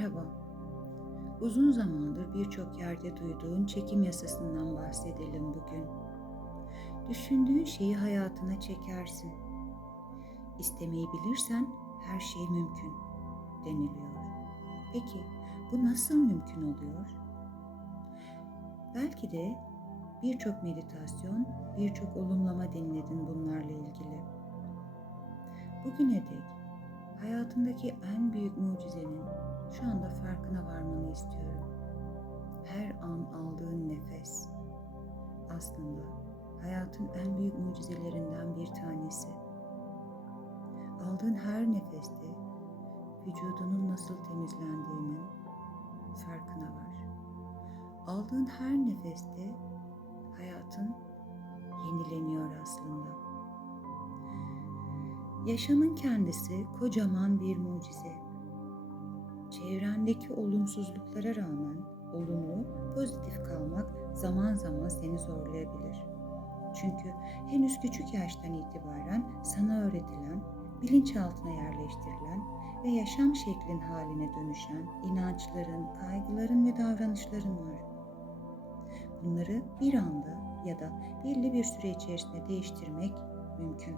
Merhaba. Uzun zamandır birçok yerde duyduğun çekim yasasından bahsedelim bugün. Düşündüğün şeyi hayatına çekersin. İstemeyi bilirsen her şey mümkün deniliyor. Peki bu nasıl mümkün oluyor? Belki de birçok meditasyon, birçok olumlama dinledin bunlarla ilgili. Bugüne dek hayatındaki en büyük mucizenin şu anda farkına varmanı istiyorum. Her an aldığın nefes aslında hayatın en büyük mucizelerinden bir tanesi. Aldığın her nefeste vücudunun nasıl temizlendiğinin farkına var. Aldığın her nefeste hayatın yenileniyor aslında. Yaşamın kendisi kocaman bir mucize. Çevrendeki olumsuzluklara rağmen olumlu, pozitif kalmak zaman zaman seni zorlayabilir. Çünkü henüz küçük yaştan itibaren sana öğretilen, bilinçaltına yerleştirilen ve yaşam şeklin haline dönüşen inançların, kaygıların ve davranışların var. Bunları bir anda ya da belli bir süre içerisinde değiştirmek mümkün.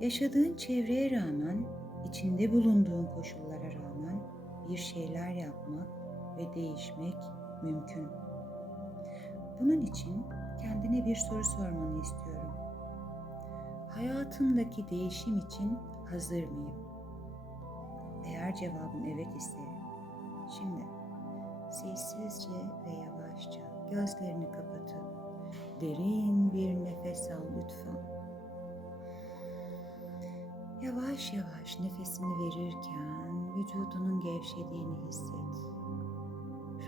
Yaşadığın çevreye rağmen, içinde bulunduğun koşullara rağmen bir şeyler yapmak ve değişmek mümkün. Bunun için kendine bir soru sormanı istiyorum. Hayatındaki değişim için hazır mıyım? Eğer cevabın evet ise, şimdi sessizce ve yavaşça gözlerini kapatıp derin bir nefes al lütfen. Yavaş yavaş nefesini verirken vücudunun gevşediğini hisset.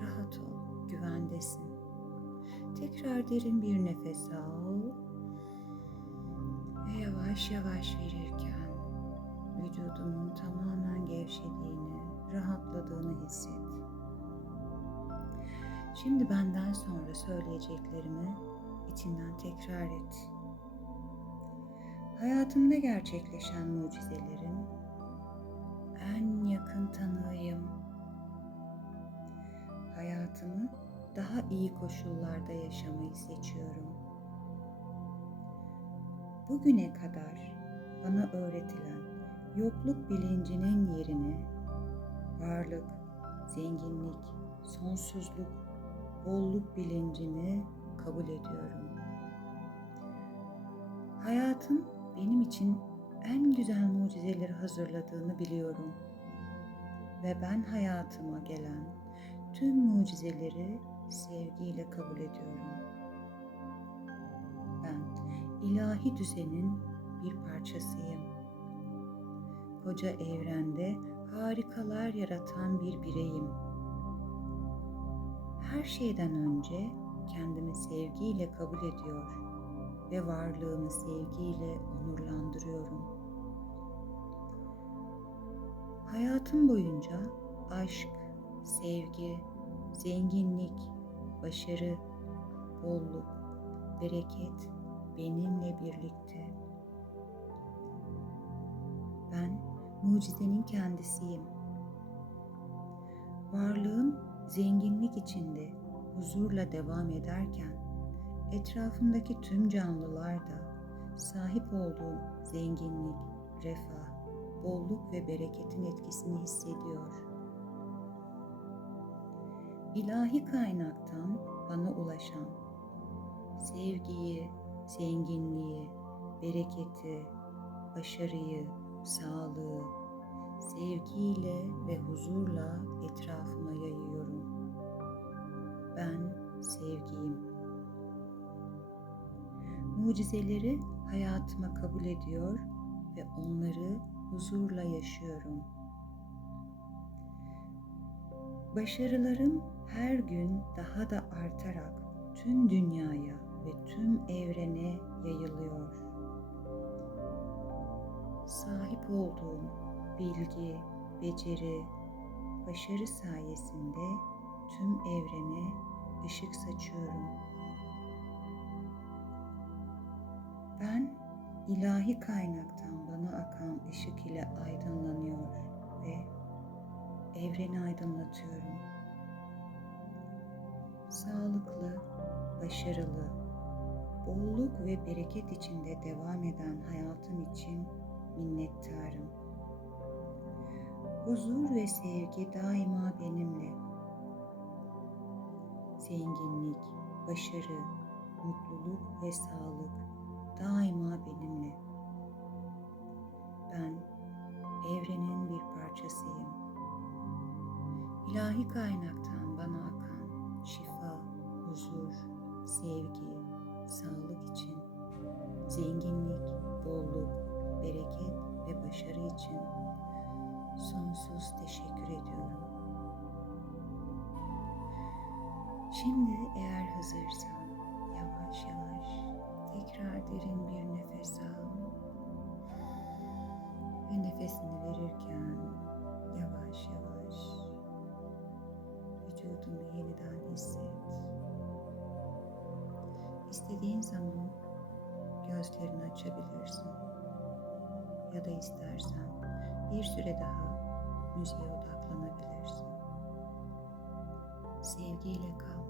Rahat ol, güvendesin. Tekrar derin bir nefes al ve yavaş yavaş verirken vücudunun tamamen gevşediğini, rahatladığını hisset. Şimdi benden sonra söyleyeceklerimi içinden tekrar et. Hayatımda gerçekleşen mucizelerin en yakın tanığıyım. Hayatımı daha iyi koşullarda yaşamayı seçiyorum. Bugüne kadar bana öğretilen yokluk bilincinin yerine varlık, zenginlik, sonsuzluk, bolluk bilincini kabul ediyorum. Hayatın benim için en güzel mucizeleri hazırladığını biliyorum. Ve ben hayatıma gelen tüm mucizeleri sevgiyle kabul ediyorum. Ben ilahi düzenin bir parçasıyım. Koca evrende harikalar yaratan bir bireyim. Her şeyden önce kendimi sevgiyle kabul ediyor ve varlığımı sevgiyle onurlandırıyorum. Hayatım boyunca aşk, sevgi, zenginlik, başarı, bolluk, bereket benimle birlikte. Ben mucizenin kendisiyim. Varlığım zenginlik içinde huzurla devam ederken etrafımdaki tüm canlılar da sahip olduğum zenginlik, refah, bolluk ve bereketin etkisini hissediyor. İlahi kaynaktan bana ulaşan sevgiyi, zenginliği, bereketi, başarıyı, sağlığı, sevgiyle ve huzurla etrafıma yayıyorum. Ben sevgiyim mucizeleri hayatıma kabul ediyor ve onları huzurla yaşıyorum. Başarılarım her gün daha da artarak tüm dünyaya ve tüm evrene yayılıyor. Sahip olduğum bilgi, beceri, başarı sayesinde tüm evrene ışık saçıyorum. Ben ilahi kaynaktan bana akan ışık ile aydınlanıyor ve evreni aydınlatıyorum. Sağlıklı, başarılı, bolluk ve bereket içinde devam eden hayatım için minnettarım. Huzur ve sevgi daima benimle. Zenginlik, başarı, mutluluk ve sağlık daima benimle. Ben evrenin bir parçasıyım. İlahi kaynaktan bana akan şifa, huzur, sevgi, sağlık için, zenginlik, bolluk, bereket ve başarı için sonsuz teşekkür ediyorum. Şimdi eğer hazırsan yavaş yavaş tekrar derin bir nefes al ve nefesini verirken yavaş yavaş vücudunu yeniden hisset. İstediğin zaman gözlerini açabilirsin ya da istersen bir süre daha müziğe odaklanabilirsin. Sevgiyle kal.